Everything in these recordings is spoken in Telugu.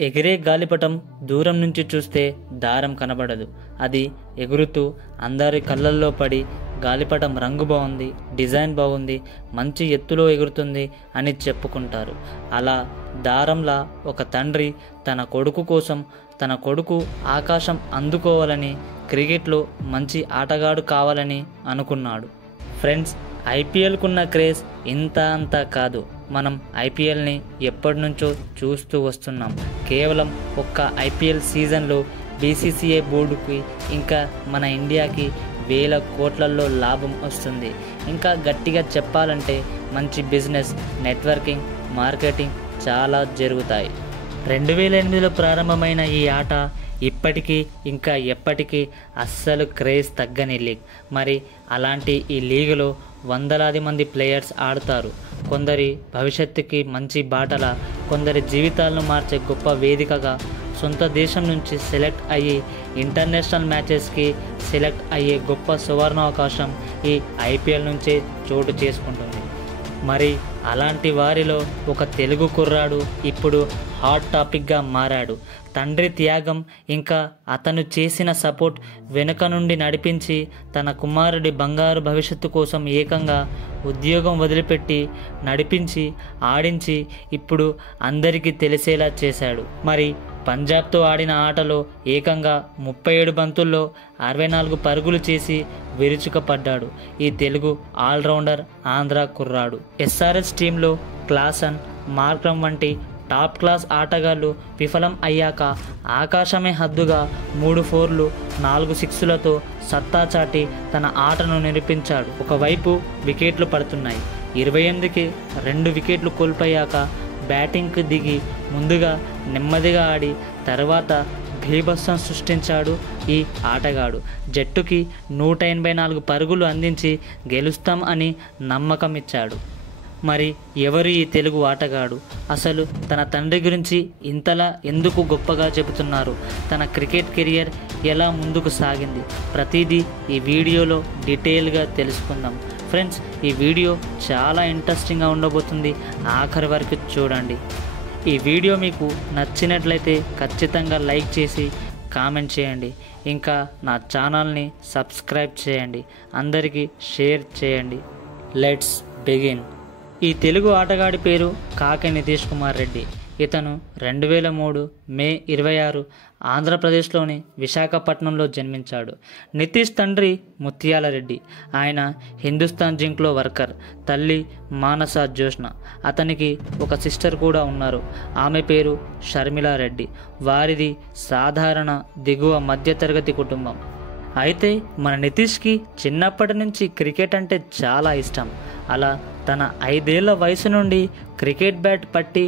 ఎగిరే గాలిపటం దూరం నుంచి చూస్తే దారం కనబడదు. అది ఎగురుతూ అందరి కళ్ళల్లో పడి గాలిపటం రంగు బాగుంది, డిజైన్ బాగుంది, మంచి ఎత్తులో ఎగురుతుంది అని చెప్పుకుంటారు. అలా దారంలా ఒక తండ్రి తన కొడుకు కోసం, తన కొడుకు ఆకాశం అందుకోవాలని, క్రికెట్లో మంచి ఆటగాడు కావాలని అనుకున్నాడు. ఫ్రెండ్స్, ఐపీఎల్కున్న క్రేజ్ ఇంత అంతా కాదు. మనం ఐపీఎల్ని ఎప్పటి నుంచో చూస్తూ వస్తున్నాం. కేవలం ఒక్క ఐపీఎల్ సీజన్లో బీసీసీఐ బోర్డుకి, ఇంకా మన ఇండియాకి వేల కోట్లలో లాభం వస్తుంది. ఇంకా గట్టిగా చెప్పాలంటే మంచి బిజినెస్, నెట్వర్కింగ్, మార్కెటింగ్ చాలా జరుగుతాయి. 2008లో ప్రారంభమైన ఈ ఆట ఇప్పటికీ ఇంకా ఎప్పటికీ అస్సలు క్రేజ్ తగ్గని లీగ్. మరి అలాంటి ఈ లీగులో వందలాది మంది ప్లేయర్స్ ఆడుతారు. కొందరి భవిష్యత్తుకి మంచి బాటలా, కొందరి జీవితాలను మార్చే గొప్ప వేదికగా, సొంత దేశం నుంచి సెలెక్ట్ అయ్యి ఇంటర్నేషనల్ మ్యాచెస్కి సెలెక్ట్ అయ్యే గొప్ప సువర్ణావకాశం ఈ ఐపీఎల్ నుంచే చోటు చేసుకుంటుంది. మరి అలాంటి వారిలో ఒక తెలుగు కుర్రాడు ఇప్పుడు హాట్ టాపిక్గా మారాడు. తండ్రి త్యాగం, ఇంకా అతను చేసిన సపోర్ట్ వెనుక నుండి నడిపించి తన కుమారుడి బంగారు భవిష్యత్తు కోసం ఏకంగా ఉద్యోగం వదిలిపెట్టి నడిపించి ఆడించి ఇప్పుడు అందరికీ తెలిసేలా చేశాడు. మరి పంజాబ్తో ఆడిన ఆటలో ఏకంగా 37 బంతుల్లో 64 పరుగులు చేసి విరుచుకపడ్డాడు ఈ తెలుగు ఆల్రౌండర్ ఆంధ్ర కుర్రాడు. ఎస్ఆర్ఎస్ టీంలో క్లాసన్, మార్క్రమ్ వంటి టాప్ క్లాస్ ఆటగాళ్లు విఫలం అయ్యాక ఆకాశమే హద్దుగా 3 4లు 4 6లతో సత్తా చాటి తన ఆటను నిరూపించాడు. ఒకవైపు వికెట్లు పడుతున్నాయి. 28కి 2 వికెట్లు కోల్పోయాక బ్యాటింగ్కి దిగి ముందుగా నెమ్మదిగా ఆడి తర్వాత బీభత్సం సృష్టించాడు ఈ ఆటగాడు. జట్టుకి 184 పరుగులు అందించి గెలుస్తాం అని నమ్మకం ఇచ్చాడు. మరి ఎవరు ఈ తెలుగు ఆటగాడు? అసలు తన తండ్రి గురించి ఇంతలా ఎందుకు గొప్పగా చెబుతున్నారు? తన క్రికెట్ కెరియర్ ఎలా ముందుకు సాగింది? ప్రతిదీ ఈ వీడియోలో డీటెయిల్గా తెలుసుకుందాం. ఫ్రెండ్స్, ఈ వీడియో చాలా ఇంట్రెస్టింగ్గా ఉండబోతుంది. ఆఖరి వరకు చూడండి. ఈ వీడియో మీకు నచ్చినట్లయితే ఖచ్చితంగా లైక్ చేసి కామెంట్ చేయండి. ఇంకా నా ఛానల్ని సబ్స్క్రైబ్ చేయండి. అందరికీ షేర్ చేయండి. Let's begin. ఈ తెలుగు ఆటగాడి పేరు కాకె నితీష్ కుమార్ రెడ్డి. ఇతను 2003 మే 26 ఆంధ్రప్రదేశ్లోని విశాఖపట్నంలో జన్మించాడు. నితీష్ తండ్రి ముత్యాల రెడ్డి. ఆయన హిందుస్థాన్ జింక్లో వర్కర్. తల్లి మానస జోష్న. అతనికి ఒక సిస్టర్ కూడా ఉన్నారు. ఆమె పేరు షర్మిలా రెడ్డి. వారిది సాధారణ దిగువ మధ్యతరగతి కుటుంబం. అయితే మన నితీష్కి చిన్నప్పటి నుంచి క్రికెట్ అంటే చాలా ఇష్టం. అలా తన 5 ఏళ్ల వయసు నుండి క్రికెట్ బ్యాట్ పట్టి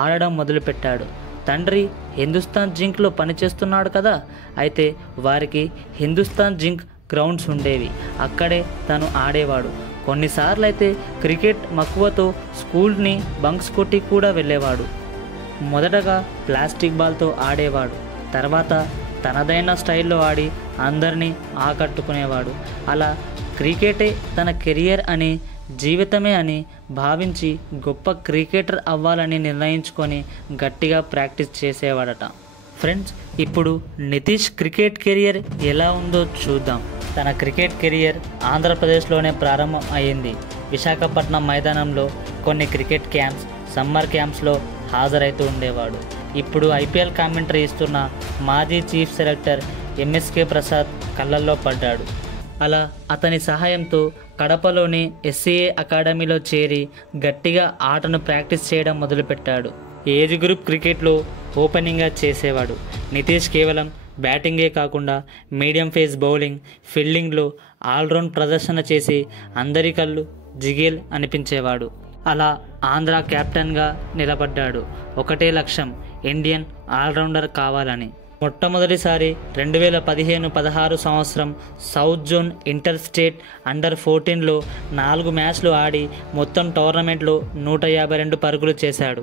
ఆడడం మొదలుపెట్టాడు. తండ్రి హిందుస్థాన్ జింక్లో పనిచేస్తున్నాడు కదా, అయితే వారికి హిందుస్థాన్ జింక్ గ్రౌండ్స్ ఉండేవి. అక్కడే తను ఆడేవాడు. కొన్నిసార్లు అయితే క్రికెట్ మక్కువతో స్కూల్ని బంక్స్ కొట్టి కూడా వెళ్ళేవాడు. మొదటగా ప్లాస్టిక్ బాల్తో ఆడేవాడు. తర్వాత తనదైన స్టైల్లో ఆడి అందరినీ ఆకట్టుకునేవాడు. అలా క్రికెటే తన కెరియర్ అని, జీవితమే అని భావించి గొప్ప క్రికెటర్ అవ్వాలని నిర్ణయించుకొని గట్టిగా ప్రాక్టీస్ చేసేవాడట. ఫ్రెండ్స్, ఇప్పుడు నితీష్ క్రికెట్ కెరియర్ ఎలా ఉందో చూద్దాం. తన క్రికెట్ కెరియర్ ఆంధ్రప్రదేశ్లోనే ప్రారంభం అయ్యింది. విశాఖపట్నం మైదానంలో కొన్ని క్రికెట్ క్యాంప్స్, సమ్మర్ క్యాంప్స్లో హాజరైతూ ఉండేవాడు. ఇప్పుడు ఐపీఎల్ కామెంటరీ ఇస్తున్న మాజీ చీఫ్ సెలెక్టర్ ఎంఎస్కే ప్రసాద్ కళ్ళల్లో పడ్డాడు. అలా అతని సహాయంతో కడపలోని ఎస్సీఏ అకాడమీలో చేరి గట్టిగా ఆటను ప్రాక్టీస్ చేయడం మొదలుపెట్టాడు. ఏజ్ గ్రూప్ క్రికెట్లో ఓపెనింగ్గా చేసేవాడు. నితీష్ కేవలం బ్యాటింగే కాకుండా మీడియం ఫేస్ బౌలింగ్, ఫీల్డింగ్లో ఆల్రౌండ్ ప్రదర్శన చేసి అందరి కళ్ళు జిగేల్ అనిపించేవాడు. అలా ఆంధ్ర కెప్టెన్గా నిలబడ్డాడు. ఒకటే లక్ష్యం, ఇండియన్ ఆల్రౌండర్ కావాలని. మొట్టమొదటిసారి 2015-16 సంవత్సరం సౌత్ జోన్ ఇంటర్ స్టేట్ అండర్-14లో 4 మ్యాచ్లు ఆడి మొత్తం టోర్నమెంట్లో 152 పరుగులు చేశాడు.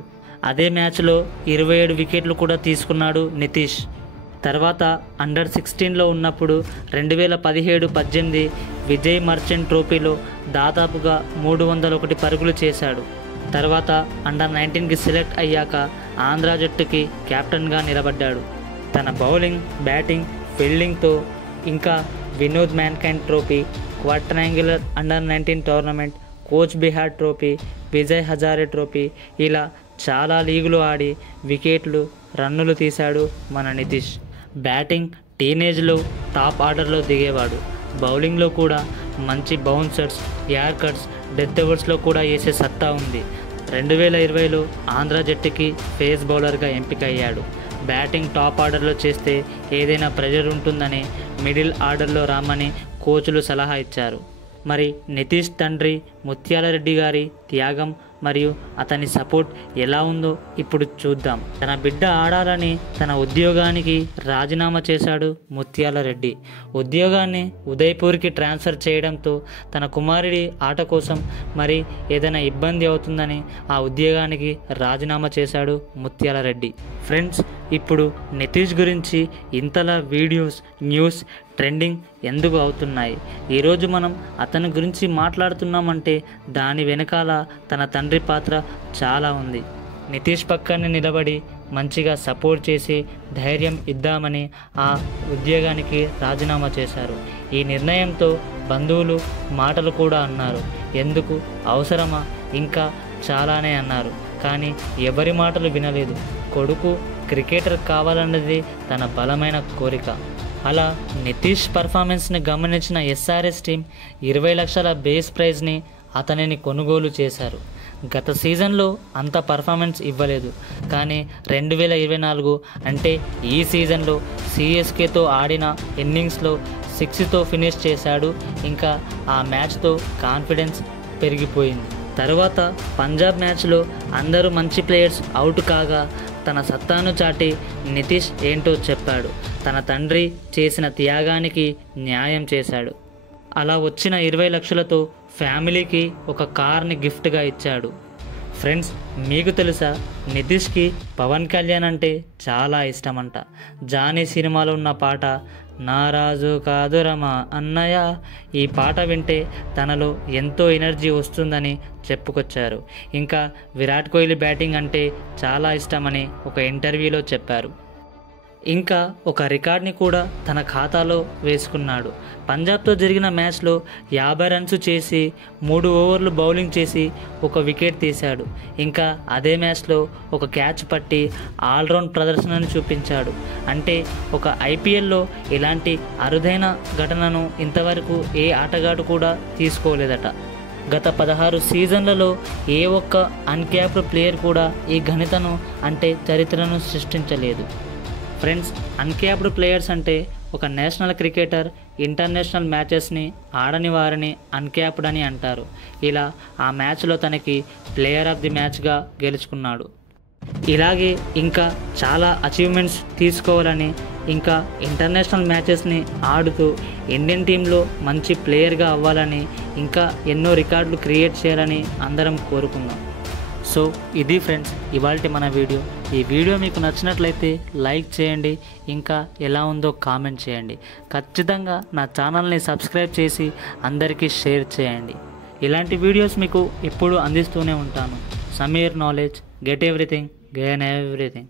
అదే మ్యాచ్లో 27 వికెట్లు కూడా తీసుకున్నాడు నితీష్. తర్వాత అండర్-16లో ఉన్నప్పుడు 2017-18 విజయ్ మర్చెంట్ ట్రోఫీలో దాదాపుగా 301 పరుగులు చేశాడు. తర్వాత అండర్-19కి సెలెక్ట్ అయ్యాక ఆంధ్ర జట్టుకి కెప్టెన్గా నిలబడ్డాడు. తన బౌలింగ్, బ్యాటింగ్, ఫీల్డింగ్తో ఇంకా Vinod mankind trophy, quadrangular under-19 tournament, coach Bihar trophy, Vijay Hazare trophy ఇలా చాలా లీగులు ఆడి వికెట్లు, రన్నులు తీశాడు మన నితీష్. బ్యాటింగ్ టీనేజ్లో టాప్ ఆర్డర్లో దిగేవాడు. బౌలింగ్లో కూడా మంచి బౌన్సర్స్, యార్కర్స్, డెత్ ఓవర్స్లో కూడా వేసే సత్తా ఉంది. 2020లో ఆంధ్ర జట్టుకి పేస్ బౌలర్గా ఎంపికయ్యాడు. బ్యాటింగ్ టాప్ ఆర్డర్లో చేస్తే ఏదైనా ప్రెజర్ ఉంటుందని మిడిల్ ఆర్డర్లో రామని కోచ్లు సలహా ఇచ్చారు. మరి నితీష్ తండ్రి ముత్యాలరెడ్డి గారి త్యాగం మరియు అతని సపోర్ట్ ఎలా ఉందో ఇప్పుడు చూద్దాం. తన బిడ్డ ఆడాలని తన ఉద్యోగానికి రాజీనామా చేశాడు ముత్యాలరెడ్డి. ఉద్యోగాన్ని ఉదయ్పూర్కి ట్రాన్స్ఫర్ చేయడంతో తన కుమారుడి ఆట కోసం మరి ఏదైనా ఇబ్బంది అవుతుందని ఆ ఉద్యోగానికి రాజీనామా చేశాడు ముత్యాలరెడ్డి. ఫ్రెండ్స్, ఇప్పుడు నితీష్ గురించి ఇంతలా వీడియోస్, న్యూస్ ట్రెండింగ్ ఎందుకు అవుతున్నాయి? ఈరోజు మనం అతని గురించి మాట్లాడుతున్నామంటే దాని వెనకాల తన తండ్రి పాత్ర చాలా ఉంది. నితీష్ పక్కనే నిలబడి మంచిగా సపోర్ట్ చేసి ధైర్యం ఇద్దామని ఆ ఉద్యోగానికి రాజీనామా చేశారు. ఈ నిర్ణయంతో బంధువులు మాటలు కూడా అన్నారు. ఎందుకు, అవసరమా, ఇంకా చాలానే అన్నారు. కానీ ఎవరి మాటలు వినలేదు. కొడుకు క్రికెటర్ కావాలన్నది తన బలమైన కోరిక. అలా నితీష్ పర్ఫార్మెన్స్ని గమనించిన ఎస్ఆర్ఎస్ టీం 20 లక్షల బేస్ ప్రైజ్ని అతనిని కొనుగోలు చేశారు. గత సీజన్లో అంత పర్ఫార్మెన్స్ ఇవ్వలేదు, కానీ 2024 అంటే ఈ సీజన్లో సిఎస్కేతో ఆడిన ఇన్నింగ్స్లో 6తో ఫినిష్ చేశాడు. ఇంకా ఆ మ్యాచ్తో కాన్ఫిడెన్స్ పెరిగిపోయింది. తర్వాత పంజాబ్ మ్యాచ్లో అందరూ మంచి ప్లేయర్స్ అవుట్ కాగా తన సత్తాను చాటి నితీష్ ఏంటో చెప్పాడు. తన తండ్రి చేసిన త్యాగానికి న్యాయం చేశాడు. అలా వచ్చిన 20 లక్షలతో ఫ్యామిలీకి ఒక కార్ని గిఫ్ట్గా ఇచ్చాడు. ఫ్రెండ్స్, మీకు తెలుసా, నితీష్కి పవన్ కళ్యాణ్ అంటే చాలా ఇష్టమంట. జానీ సినిమాలో ఉన్న పాట నారాజు కాదురమా అన్నయ్య, ఈ పాట వింటే తనలో ఎంతో ఎనర్జీ వస్తుందని చెప్పుకొచ్చారు. ఇంకా విరాట్ కోహ్లీ బ్యాటింగ్ అంటే చాలా ఇష్టమని ఒక ఇంటర్వ్యూలో చెప్పారు. ఇంకా ఒక రికార్డ్ని కూడా తన ఖాతాలో వేసుకున్నాడు. పంజాబ్తో జరిగిన మ్యాచ్లో 50 రన్స్ చేసి 3 ఓవర్లు బౌలింగ్ చేసి 1 వికెట్ తీశాడు. ఇంకా అదే మ్యాచ్లో ఒక క్యాచ్ పట్టి ఆల్రౌండ్ ప్రదర్శనను చూపించాడు. అంటే ఒక ఐపీఎల్లో ఇలాంటి అరుదైన ఘటనను ఇంతవరకు ఏ ఆటగాడు కూడా తీసుకోలేదట. గత 16 సీజన్లలో ఏ ఒక్క అన్క్యాప్డ్ ప్లేయర్ కూడా ఈ ఘనతను అంటే చరిత్రను సృష్టించలేదు. ఫ్రెండ్స్, అన్క్యాప్డ్ ప్లేయర్స్ అంటే ఒక నేషనల్ క్రికెటర్ ఇంటర్నేషనల్ మ్యాచెస్ని ఆడని వారిని అన్క్యాప్డ్ అని అంటారు. ఇలా ఆ మ్యాచ్లో తనకి ప్లేయర్ ఆఫ్ ది మ్యాచ్గా గెలుచుకున్నాడు. ఇలాగే ఇంకా చాలా అచీవ్మెంట్స్ తీసుకోవాలని, ఇంకా ఇంటర్నేషనల్ మ్యాచెస్ని ఆడుతూ ఇండియన్ టీంలో మంచి ప్లేయర్గా అవ్వాలని, ఇంకా ఎన్నో రికార్డులు క్రియేట్ చేయాలని అందరం కోరుకుందాం. సో ఇది ఫ్రెండ్స్ ఇవాల్టి మన వీడియో. ఈ వీడియో మీకు నచ్చినట్లయితే లైక్ చేయండి, ఇంకా ఎలా ఉందో కామెంట్ చేయండి. ఖచ్చితంగా నా ఛానల్ని సబ్స్క్రైబ్ చేసి అందరికీ షేర్ చేయండి. ఇలాంటి వీడియోస్ మీకు ఎప్పుడూ అందిస్తూనే ఉంటాను. Sameer knowledge, get everything, gain everything.